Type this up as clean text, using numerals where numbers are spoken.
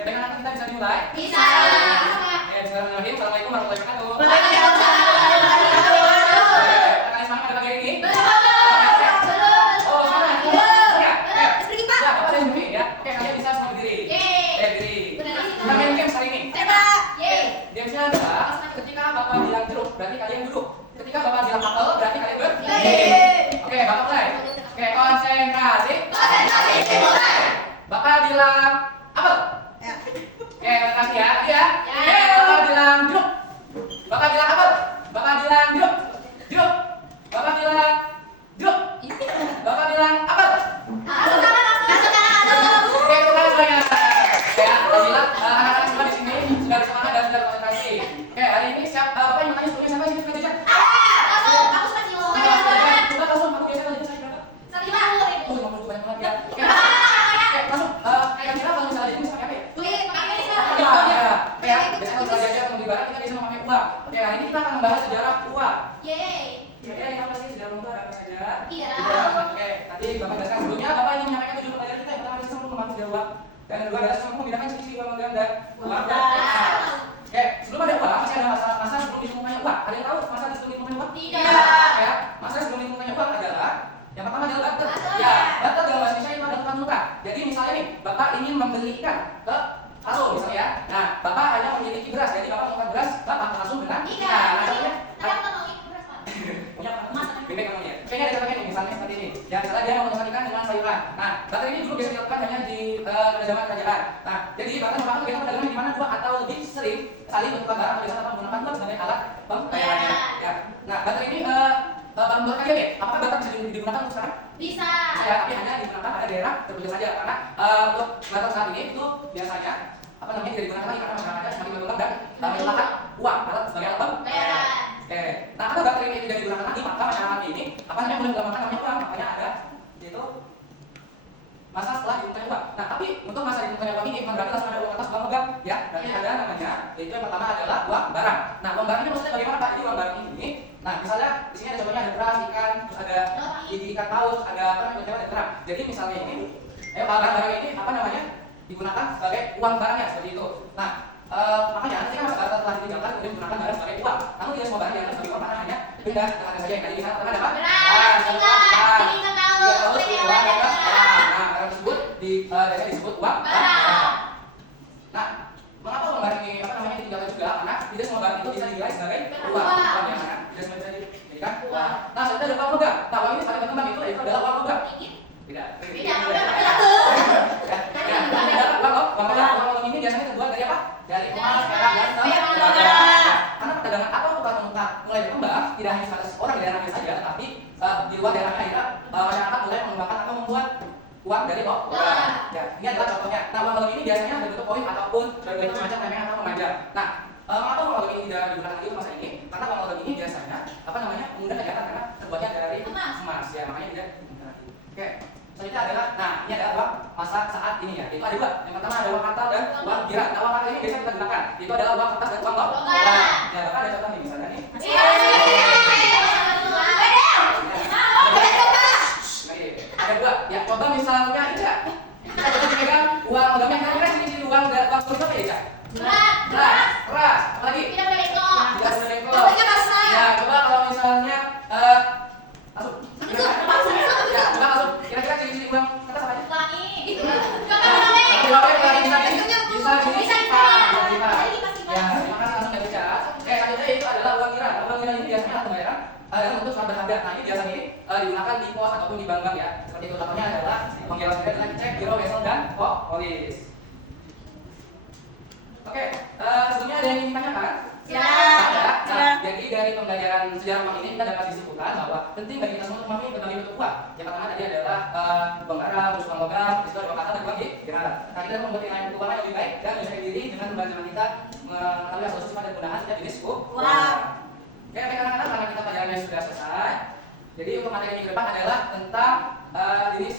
Oke, baik anak-anak, kita bisa dimulai? Bisa. Oke, bismillahirrahmanirrahim. Assalamualaikum warahmatullahi wabarakatuh. Waalaikumsalam warahmatullahi wabarakatuh. Kalian semangat ada pagi ini? Oh, semangat. Ya, Bapak ada yang ya. Oke, kalian bisa semua berdiri. Berdiri. Kita main games hari ini. Gamesnya adalah ketika Bapak bilang jeruk, berarti kalian duduk. Ketika Bapak bilang apel, berarti kalian berdiri. Oke, Bapak mulai. Oke, konsentrasi. Bapak bilang apel. Oke, konsentrasi ya. Ya. Oke, Bapak bilang jeruk. Bapak bilang apel. Bapak bilang jeruk. Jeruk. Bapak bilang jeruk. Bapak bilang apel. Oke, tepuk tangan semuanya. Ya, alhamdulillah anak-anak semua di sini sudah bersemangat dan sudah konsentrasi. Oke, hari ini siapa Bapak yang mau tanya sebelumnya siapa sih? Coba jajan. Coba langsung aku biasa kalau saya berapa? 50 banyak banget ya. Oke. Oke, langsung kayak kira kalau misalnya ini bisa pakai apa ya? Ya, kayak biasanya kalau belajar atau di barat kita bisa memakai uang. Oke, hari ini kita akan membahas sejarah uang. Kira-kira yang apa sih sejarah uang itu ada apa saja? Oke, tadi Bapak jelaskan sebelumnya Bapak ingin menyampaikan tujuan pelajaran kita yang pertama adalah memahami sejarah uang. Dan yang kedua adalah membedakan sisi uang ganda uang dan emas. Oke, sebelum ada uang masih ada masa sebelum ditemukannya uang. Ada yang tahu masa sebelum ditemukannya uang? Ya, masa sebelum ditemukannya uang adalah yang pertama adalah barter. Ya, barter dalam bahasa Indonesia itu adalah tukar menukar. Jadi misalnya nih, Bapak ingin membeli ikan ke pasar misalnya ya. Nah, Bapak hanya memiliki beras, jadi Bapak menukar beras, Bapak langsung dengan ikan. Nah, contohnya punya bebek namanya. Kayaknya ada contohnya nih, misalnya seperti ini. Ya, misalnya dia mau menukar ikan dengan sayuran. Nah, barter ini dulu biasa dilakukan hanya di pada zaman kerajaan. Nah, jadi barter merupakan kegiatan perdagangan di mana dua atau lebih sering saling bertukar barang atau biasa menggunakan uang sebagai alat pembayarannya. Ya. Nah, barter ini barang menurut kalian nih, apakah barter bisa digunakan untuk sekarang? Bisa. Ya, tapi hanya digunakan pada daerah tertentu saja karena untuk barter saat ini itu biasanya apa namanya tidak digunakan lagi karena masyarakatnya semakin berkembang dan menggunakan uang barter sebagai alat pembayaran. Oke, nah kalau barter ini tidak digunakan lagi maka masyarakat ini apa namanya mulai menggunakan namanya uang, makanya ada yaitu masa setelah ditemukannya uang. Nah, tapi untuk masa ditemukannya uang ini bukan berarti langsung ada uang kertas, uang logam, ya. Berarti ada namanya, yaitu yang pertama adalah uang barang. Nah, uang barang ini maksudnya bagaimana Pak? Jadi uang barang ini, nah misalnya di sini ada contohnya ada beras, ikan, terus ada ikan paus, ada apa namanya, ada kerang. Jadi misalnya ini, barang-barang ini apa namanya digunakan sebagai uang barangnya seperti itu. Nah, makanya ketika masa barang telah ditinggalkan kemudian digunakan barang sebagai uang. Namun tidak semua barang dianggap sebagai uang karena hanya benda dengan saja yang tadi bisa katakan apa? Tersebut biasanya disebut uang barang. Nah, mengapa uang barang ini apa namanya ditinggalkan juga? Karena tidak semua barang itu bisa dinilai sebagai uang. Ya kan? Tidak semua bisa dijadikan uang. Nah, selanjutnya ada uang logam. Nah, uang ini sangat berkembang itu adalah uang logam. Tidak. Uang ini biasanya terbuat dari apa? Dari emas, perak, dan tembaga. Karena perdagangan atau tukar menukar mulai berkembang, tidak hanya sebatas orang di daerahnya saja, tetapi di luar daerahnya juga masyarakat mulai mengembangkan atau membuat uang dari logam. Ya, ini adalah contohnya. Nah, uang logam ini biasanya berbentuk koin ataupun berbentuk semacam remeh atau remaja. Nah, mengapa uang logam ini tidak digunakan lagi untuk masa ini? Karena uang logam ini biasanya apa namanya mudah kelihatan karena terbuatnya dari emas, ya makanya tidak digunakan lagi. Oke, selanjutnya adalah, nah ini adalah uang masa saat ini ya. Itu ada dua. Yang pertama ada uang kartal dan uang kira. Nah, uang kartal ini biasa kita gunakan. Itu adalah uang kertas dan uang logam. Ya, Bapak ada contoh nih misalnya nih. Ada dua. Ya, coba misalnya ini ya. Kita coba dipegang uang logamnya kira-kira ini uang kurus apa ya, Cak? Keras. Apa lagi? Tidak boleh bengkok. Ya, coba kalau misalnya langsung. Ya, coba langsung. Kira-kira ciri-ciri uang kertas apa aja? Bisa disimpan. Ya, terima kasih langsung dari Cak. Oke, selanjutnya itu adalah uang kira. Uang kira ini biasanya alat pembayaran dalam bentuk surat berharga. Nah, ini biasanya digunakan di pos ataupun di bank-bank ya. Seperti itu contohnya adalah penggilas kredit adalah cek, giro, wesel, dan polis. Oke, sebelumnya ada yang ingin ditanyakan? Nah, jadi dari pembelajaran sejarah uang ini kita dapat disimpulkan bahwa penting bagi kita semua untuk memahami berbagai bentuk uang. Yang pertama tadi adalah uang barang, uang logam, itu ada uang kartal dan uang kira. Nah, kita membuat nilai bentuk uang yang lebih baik dan menyesuaikan diri dengan pembelajaran kita mengetahui asal sifat dan penggunaan setiap jenis uang. Oke, baik anak-anak, karena kita pelajarannya sudah selesai. Jadi untuk materi minggu depan adalah tentang jenis